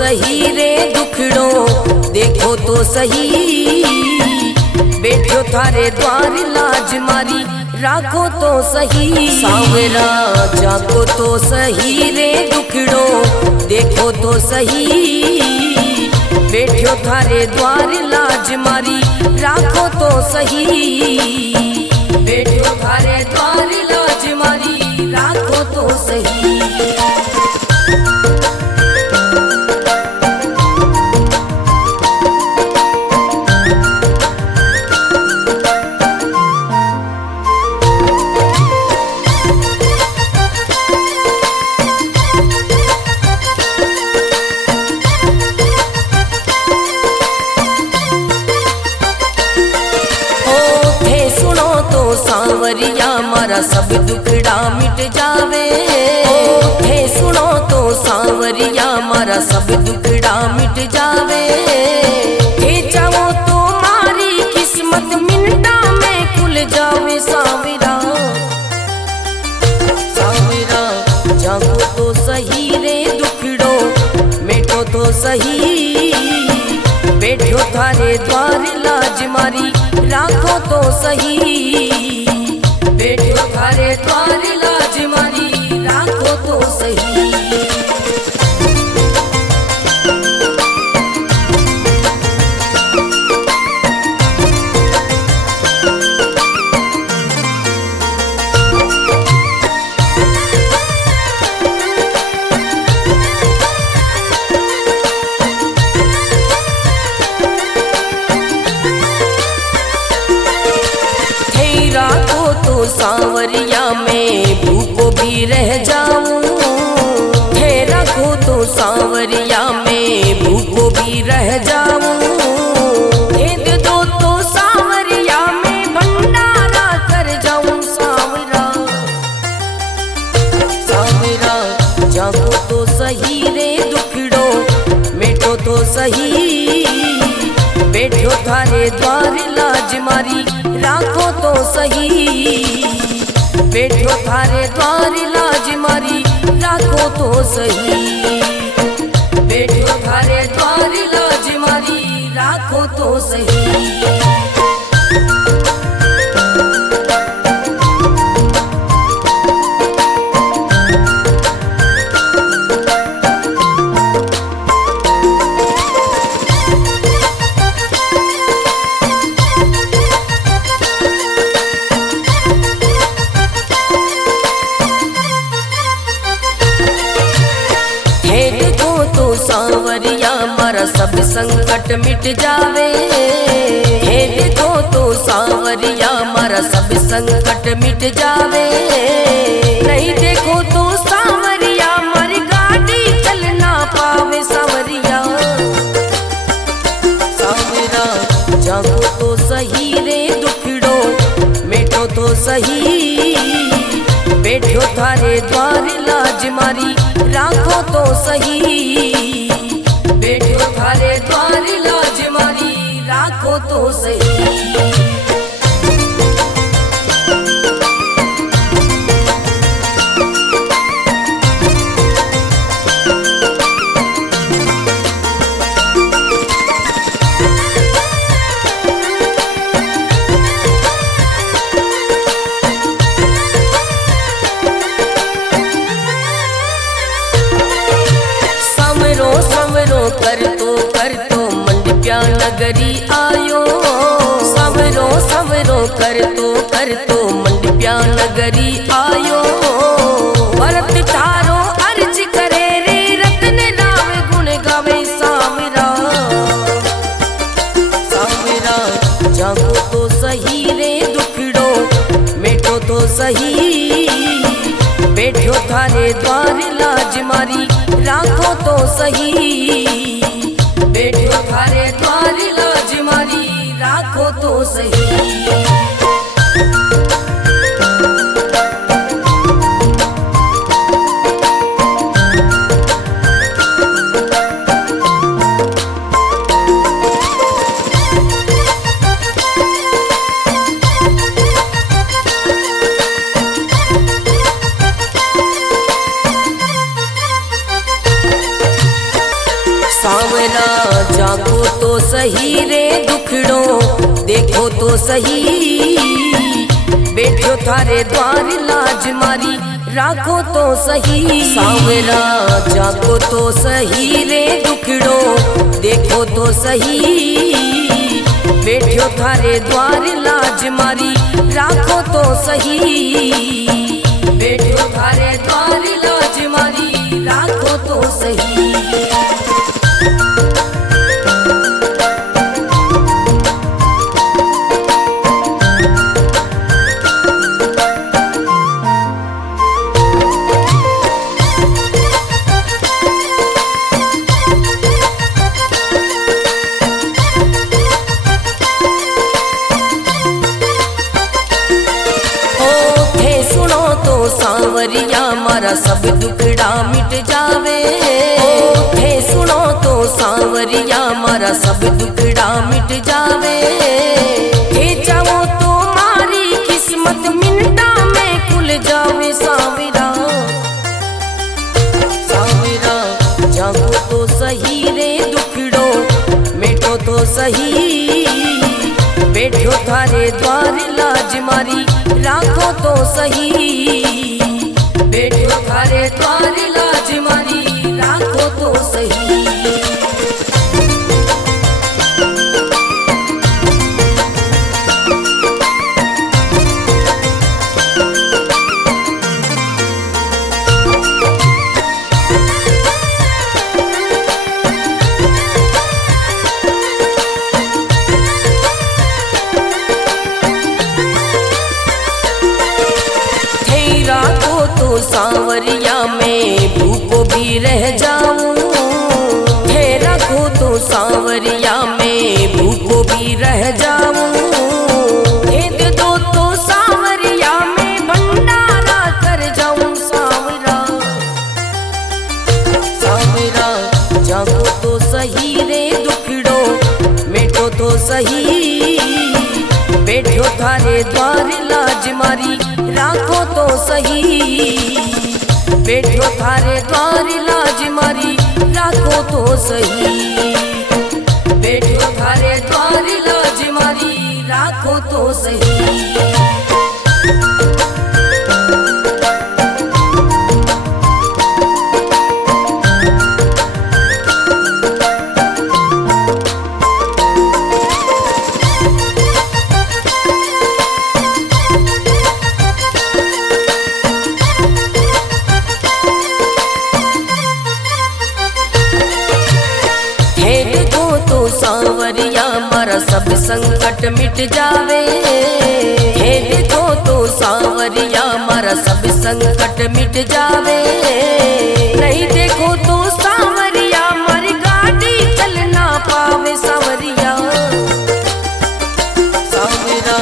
सही रे दुखड़ो देखो तो सही, बैठो थारे द्वार लाज मारी राखो तो सही। सांवरा जाको तो सही रे दुखड़ो देखो तो सही, बैठो थारे द्वार लाज मारी राखो तो सही, बैठो थारे द्वार लाज मारी राखो तो सही। सांवरिया मारा सब दुखड़ा मिट जावे, थे सुनो तो सांवरिया मारा सब दुखड़ा मिट जावे, थे चाहो तो मारी किस्मत मिनटा में खुल जावे। सांवरा सांवरा जागो तो सही रे दुखड़ो मिटो तो सही, बैठो थारे द्वार लाज मारी राखो तो सही, बैठो थारे द्वार लाज मारी राखो तो सही। सांवरिया में भूखो भी रह जाऊं, थे रखो तो सांवरिया में भूखो भी रह जाऊं, भेद दो तो सांवरिया में भंडारा कर जाऊं। सांवरा सांवरा जागो तो सही रे दुखड़ो मिटो तो सही, बैठो थारे द्वार लाज मारी राखो तो सही, बैठो थारे द्वार लाज मारी राखो तो सही, बैठो थारे द्वार लाज मारी राखो तो सही। सांवरिया मारा सब संकट मिट जावे, हे देखो तो सांवरिया मारा सब संकट मिट जावे, नहीं देखो तो सांवरिया मारी गाड़ी चल ना पावे। सांवरिया सांवरा जागो तो सही रे दुखड़ो मिटो तो सही, बैठो थारे द्वार लाज मारी राखो तो सही, बैठो थारे द्वार लाज मारी राखो तो सही। कर तो मंडप्या नगरी आयो, सवरो सवरो कर तो मंडप्या नगरी आयो, भरत थारो अर्ज करे रे रत्न राम गुण गावे। सांवरा सांवरा जागो तो सही रे दुखड़ो मिटो तो सही, बैठो थारे द्वार लाज मारी राखो तो सही, बैठो थारे द्वार लाज मारी राखो तो सही। सही, बैठो थारे द्वार लाज मारी राखो तो सही। सांवरा जागो तो सही रे दुखड़ो देखो तो सही, बैठो थारे द्वार लाज मारी राखो तो सही, बैठो थारे द्वार लाज मारी राखो तो सही। सांवरिया मारा सब दुखड़ा मिट जावे, थे सुनो तो सांवरिया मारा सब दुखड़ा मिट जावे। थे जाओ तो मारी किस्मत मिनटा में खुल जावे। सांवरा सांवरा जागो तो सही रे दुखड़ो मिटो तो सही, बैठो थारे द्वार लाज मारी राखो तो सही, बैठो थारे द्वार लाज मारी राखो तो सही। सांवरिया में भूखो भी रह जाऊं, थे रखो तो सांवरिया में भूखो भी रह जाऊं। दे दो तो सांवरिया में भंडारा कर जाऊं। सांवरा सांवरा जागो तो सही रे दुखड़ो मिटो तो सही, बैठो थारे द्वार लाज मारी राखो तो सही, बैठो थारे द्वार लाज मारी राखो तो सही, बैठो थारे द्वार लाज मारी राखो तो सही। सांवरिया मारा सब संकट मिट जावे, हे देखो तो सांवरिया मारा सब संकट मिट जावे। नहीं देखो तो सांवरिया मारी गाड़ी चल ना पावे। सांवरिया सांवरा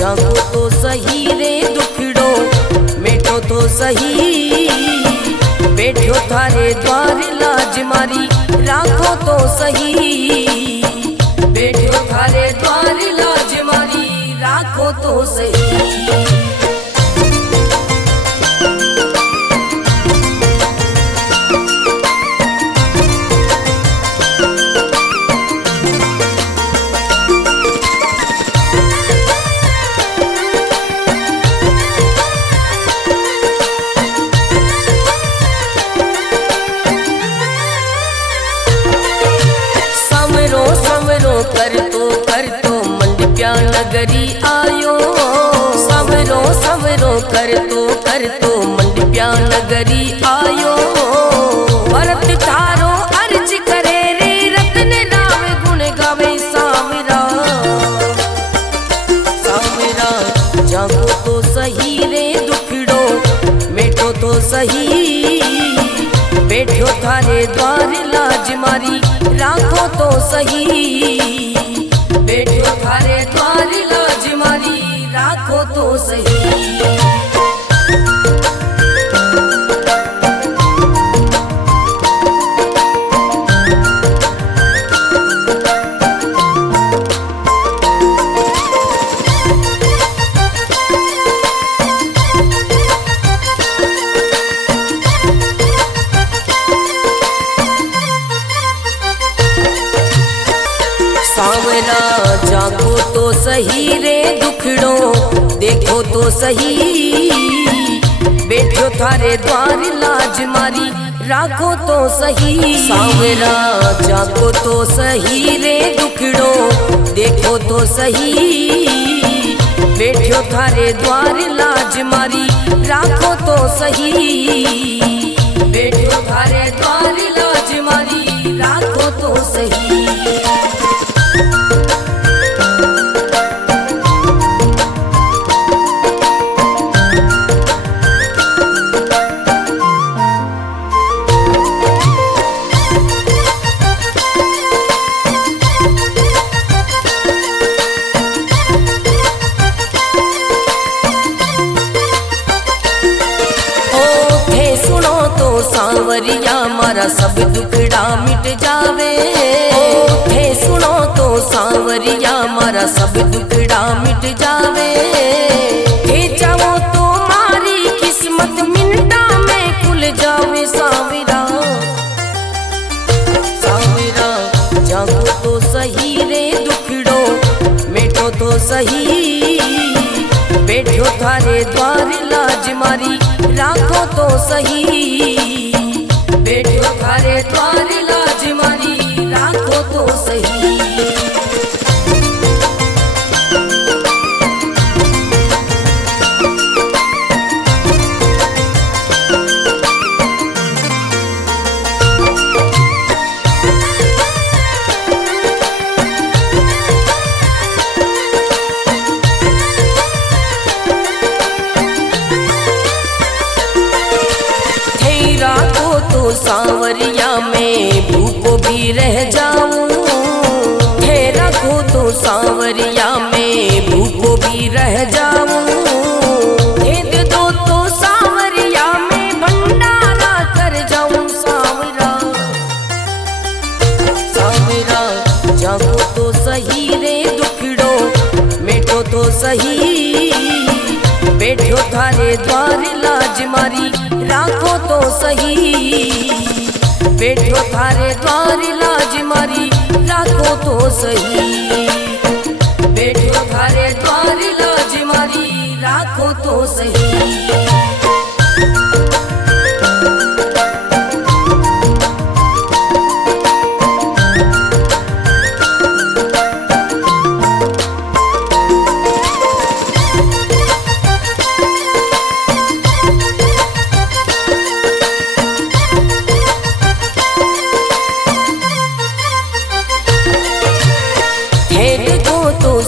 जागो तो सही रे दुखड़ो मिटो तो सही, बैठो थारे द्वार लाज मारी राखो तो सही, बैठो थारे द्वार लाज मारी राखो तो सही। कर तो मंडप्या नगरी आयो, सवरो सवरो कर तो मंडप्या नगरी आयो। भरत थारो अर्ज करे रे रतन राम गुण गावे। सांवरा सांवरा जागो तो सही रे दुखड़ो मिटो तो सही, बैठो थारे द्वार लाज मारी राखो तो सही, बैठो थारे द्वार लाज मारी राखो तो सही। सांवरा जागो तो सही रे दुखड़ो देखो तो सही, बैठो थारे द्वार लाज मारी राखो तो सही। सांवरा जागो तो सही रे दुखड़ो देखो तो सही, बैठो थारे द्वार लाज मारी राखो तो सही, बैठो थारे द्वार लाज मारी राखो तो सही। सांवरिया मारा सब दुखड़ा मिट जावे, थे सुनो तो सांवरिया मारा सब दुखड़ा मिट जावे, थे चाहो तो मारी किस्मत मिनटा में खुल जावे। सांवरा सांवरा जागो तो सही रे दुखड़ो मिटो तो सही, बैठो थारे द्वार लाज मारी राखो तो सही, बैठो थारे द्वार लाज मारी राखो तो सही। सांवरिया में भूखो भी रह जाऊं, थे रखो तो सांवरिया में भूखो भी रह जाऊं, भेद दो तो सांवरिया में भंडारा कर जाऊं। सांवरा सांवरा जागो तो सही रे दुखड़ो मिटो तो सही, बैठो थारे द्वार लाज मारी राखो तो सही, बैठो थारे द्वार लाज मारी राखो तो सही, बैठो थारे द्वार लाज मारी राखो तो सही।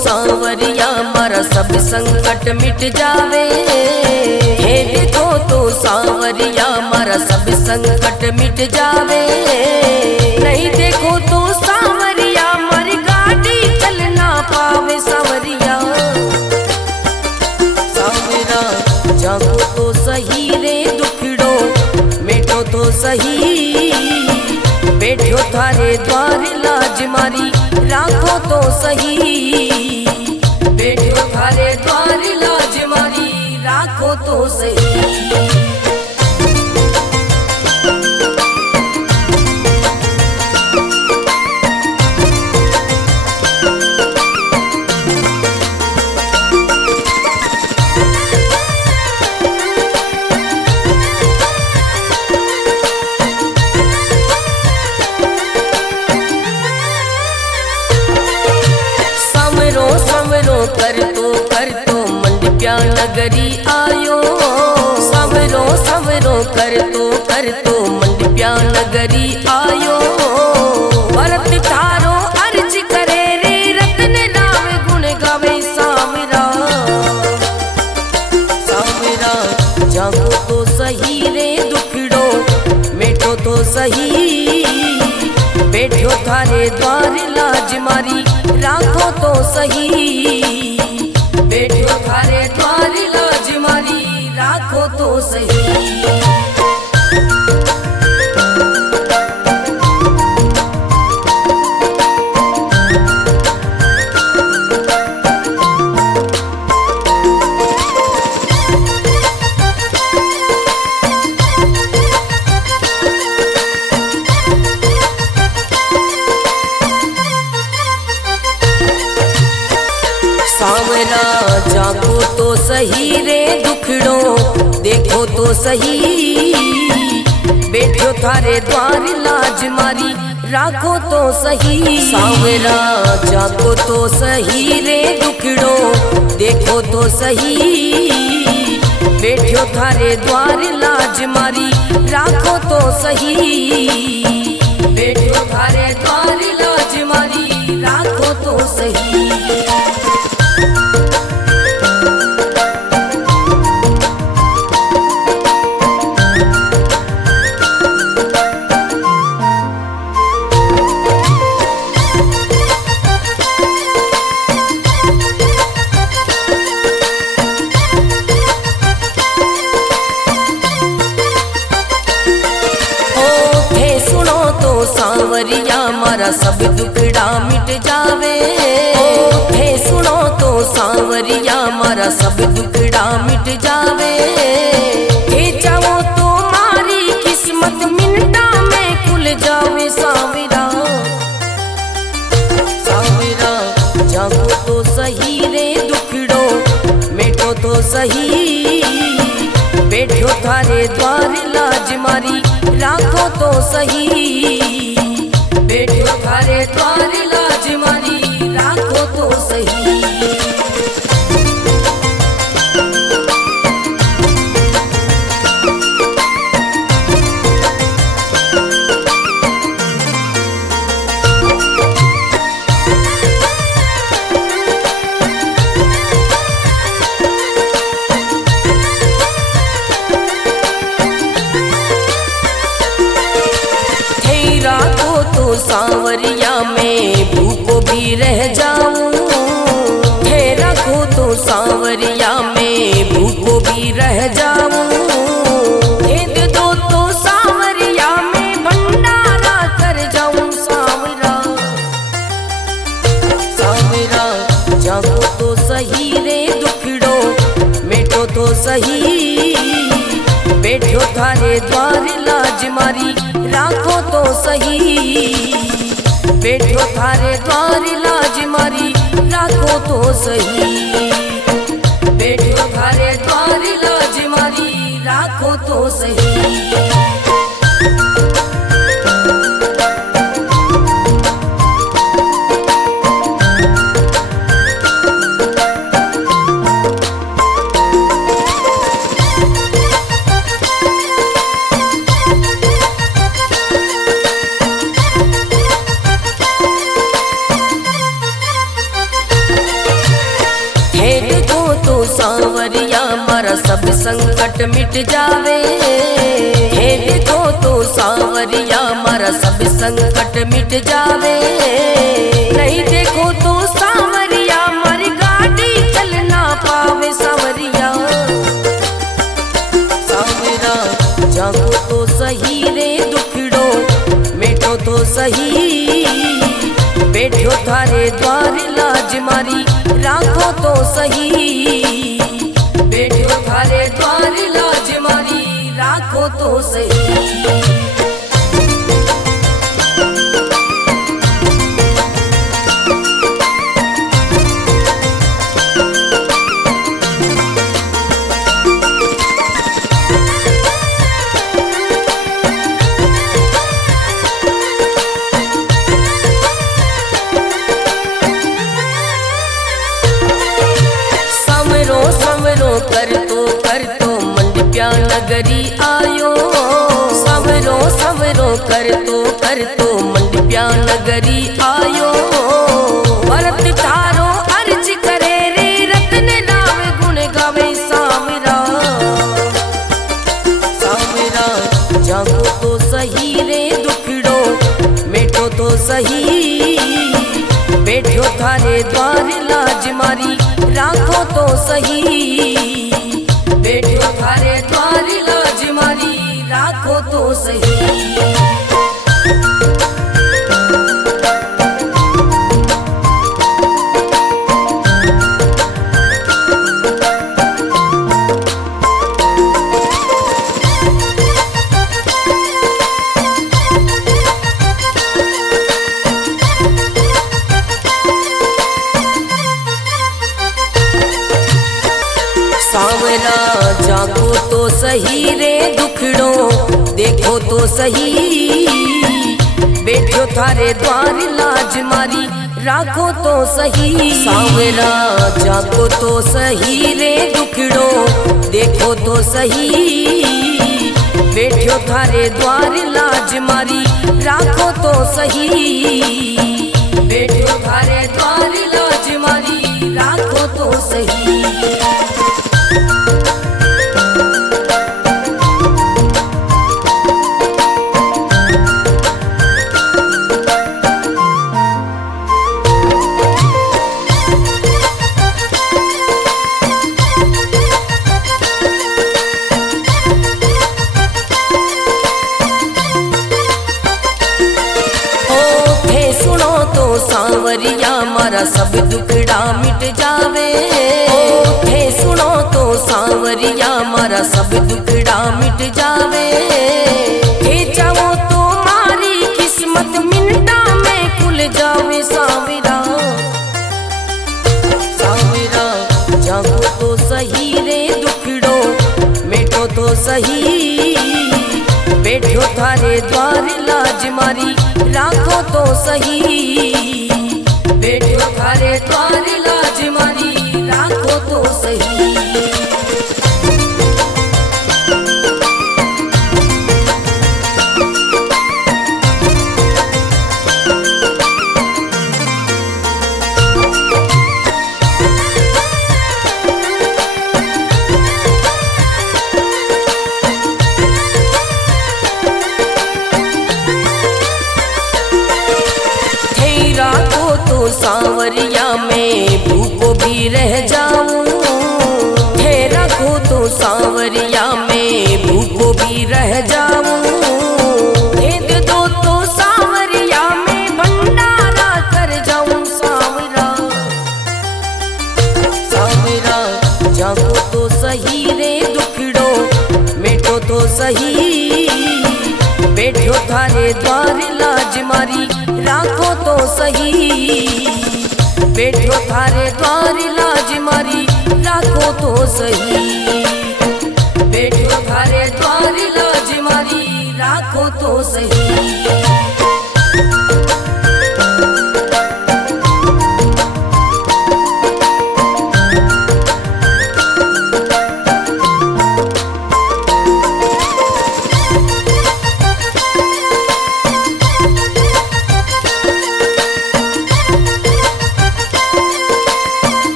सांवरिया मारा सब संकट मिट जावे, हे देखो तो सांवरिया मारा सब संकट मिट जावे, नहीं देखो तो सांवरिया मारी गाड़ी चल ना पावे। सांवरिया सांवरा जागो तो सही रे दुखड़ो मिटो तो सही, बैठो थारे द्वार लाज मारी राखो तो सही, बैठो थारे द्वार लाज मारी राखो तो सही। कर तो मंडप्या नगरी आयो, संवरो संवरो कर तो मंडप्या नगरी आयो, भरत थारो अर्ज करे रे रतन राम गुण गावे। सांवरा सांवरा जागो तो सही रे दुखड़ो मिटो तो सही, बैठो थारे द्वार लाज मारी राखो तो सही, बैठो थारे द्वार लाज मारी राखो तो सही। जागो तो सही रे दुखड़ो देखो तो सही, बैठो थारे द्वार लाज मारी राखो तो सही। सांवरा जागो तो सही रे दुखड़ो देखो तो सही, बैठो थारे द्वार लाज मारी राखो तो सही, बैठो थारे द्वार लाज मारी राखो तो सही। सांवरिया मारा सब दुखड़ा मिट जावे, थे सुनो तो सांवरिया मारा सब दुखड़ा मिट जावे, थे चाहो तो मारी किस्मत मिनटा में खुल जावे। सांवरा सांवरा जागो तो सही रे दुखड़ो मिटो तो सही, बैठो थारे द्वार लाज मारी राखो तो सही, बैठो थारे द्वार लाज मारी राखो तो सही। सांवरिया में भूखो भी रह जाऊं, थे रखो तो सांवरिया में भूखो भी रह जाऊं, भेद दो तो सांवरिया में भंडारा कर जाऊं। सांवरा सांवरा जागो तो सही रे दुखड़ो मिटो तो सही, बैठो थारे द्वार लाज मारी राखो तो सही, बैठो थारे द्वार लाज मारी राखो तो सही, बैठो थारे द्वार लाज मारी राखो तो सही। सांवरिया मारा सब संकट मिट जावे, हे देखो तो सांवरिया मारा सब संकट मिट जावे, नहीं देखो तो सांवरिया मारी गाड़ी चल ना पावे। सांवरिया सांवरा जागो तो सही रे दुखड़ो मिटो तो सही, बैठो थारे द्वार लाज मारी राखो तो सही, बैठो थारे द्वार लाज मारी राखो तो सही। कर तो मंडप्या नगरी आयो, सवरो सवरो कर तो मंडप्या नगरी आयो, भरत तारो अर्ज करे रे रत्न राव गुण गावे। सांवरा सांवरा जागो तो सही रे दुखड़ो मिटो तो सही, बैठो थारे द्वार लाज मारी राखो तो सही, बैठो थारे द्वार लाज मारी राखो तो सही। सही रे दुखड़ो, देखो तो सही बैठो थारे द्वार लाज मारी, राखो तो सही सांवरा जागो तो सही रे दुखड़ो, देखो तो सही बैठो थारे द्वार लाज मारी, राखो तो सही बैठो थारे द्वार लाज मारी, राखो तो सही। सांवरिया मारा सब दुखड़ा मिट जावे, हे सुनो तो सांवरिया मारा सब दुखड़ा मिट जावे, हे चाहो तो मारी किस्मत मिनटा में खुल जावे सांवरा, सांवरा जागो तो सही रे दुखड़ो, मिटो तो सही बैठो थारे द्वार लाज मारी, राखो तो सही बैठो थारे द्वार लाज मारी, राखो तो सही। सांवरिया में भूखो भी रह जाऊं, हे रखो तो सांवरिया में भूखो भी रह जाऊं, हे दे दो तो सांवरिया में भंडारा कर जाऊं सांवरा, सांवरा जागो तो सही रे दुखड़ो, मिटो तो सही बैठो थारे द्वार लाज मारी, राखो तो सही बैठो थारे द्वार लाज मारी, राखो तो सही बैठो थारे द्वार लाज मारी, राखो तो सही।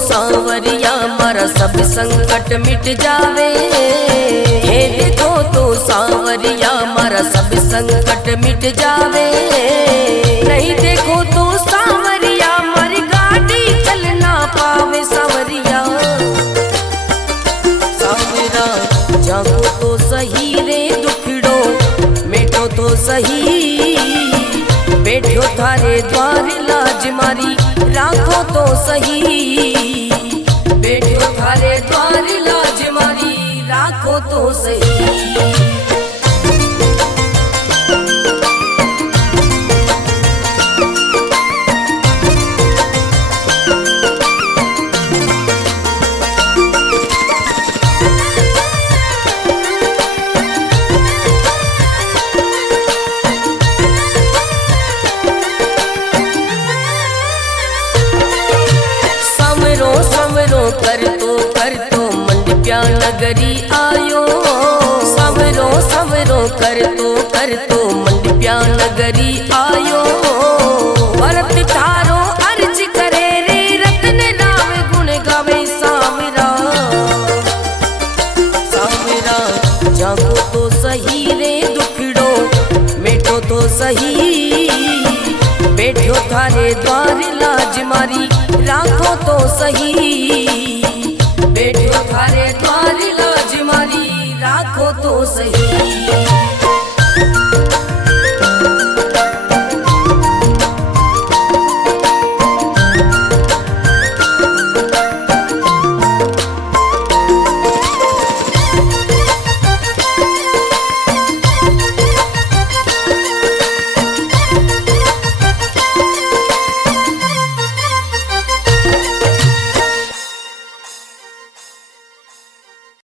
सांवरिया मारा सब संकट मिट जावे, हे देखो तो सांवरिया मारा सब संकट मिट जावे, नहीं देखो तो सांवरिया मारी गाड़ी चल ना पावे सांवरिया, सांवरा जागो तो सही रे दुखड़ो, मिटो तो सही बैठो थारे द्वार लाज मारी, राखो तो सही बैठो थारे द्वार लाज मारी, राखो तो सही। कर तो मंडप्या नगरी आयो, सवरो सवरो कर तो मंडप्या नगरी आयो, भरत थारो अर्ज करे रे रतन राम गुण गावे सांवरा, सांवरा जागो तो सही रे दुखड़ो, मिटो तो सही बैठो थारे द्वार लाज मारी, राखो तो सही बैठो थारे द्वार लाज मारी, राखो तो सही।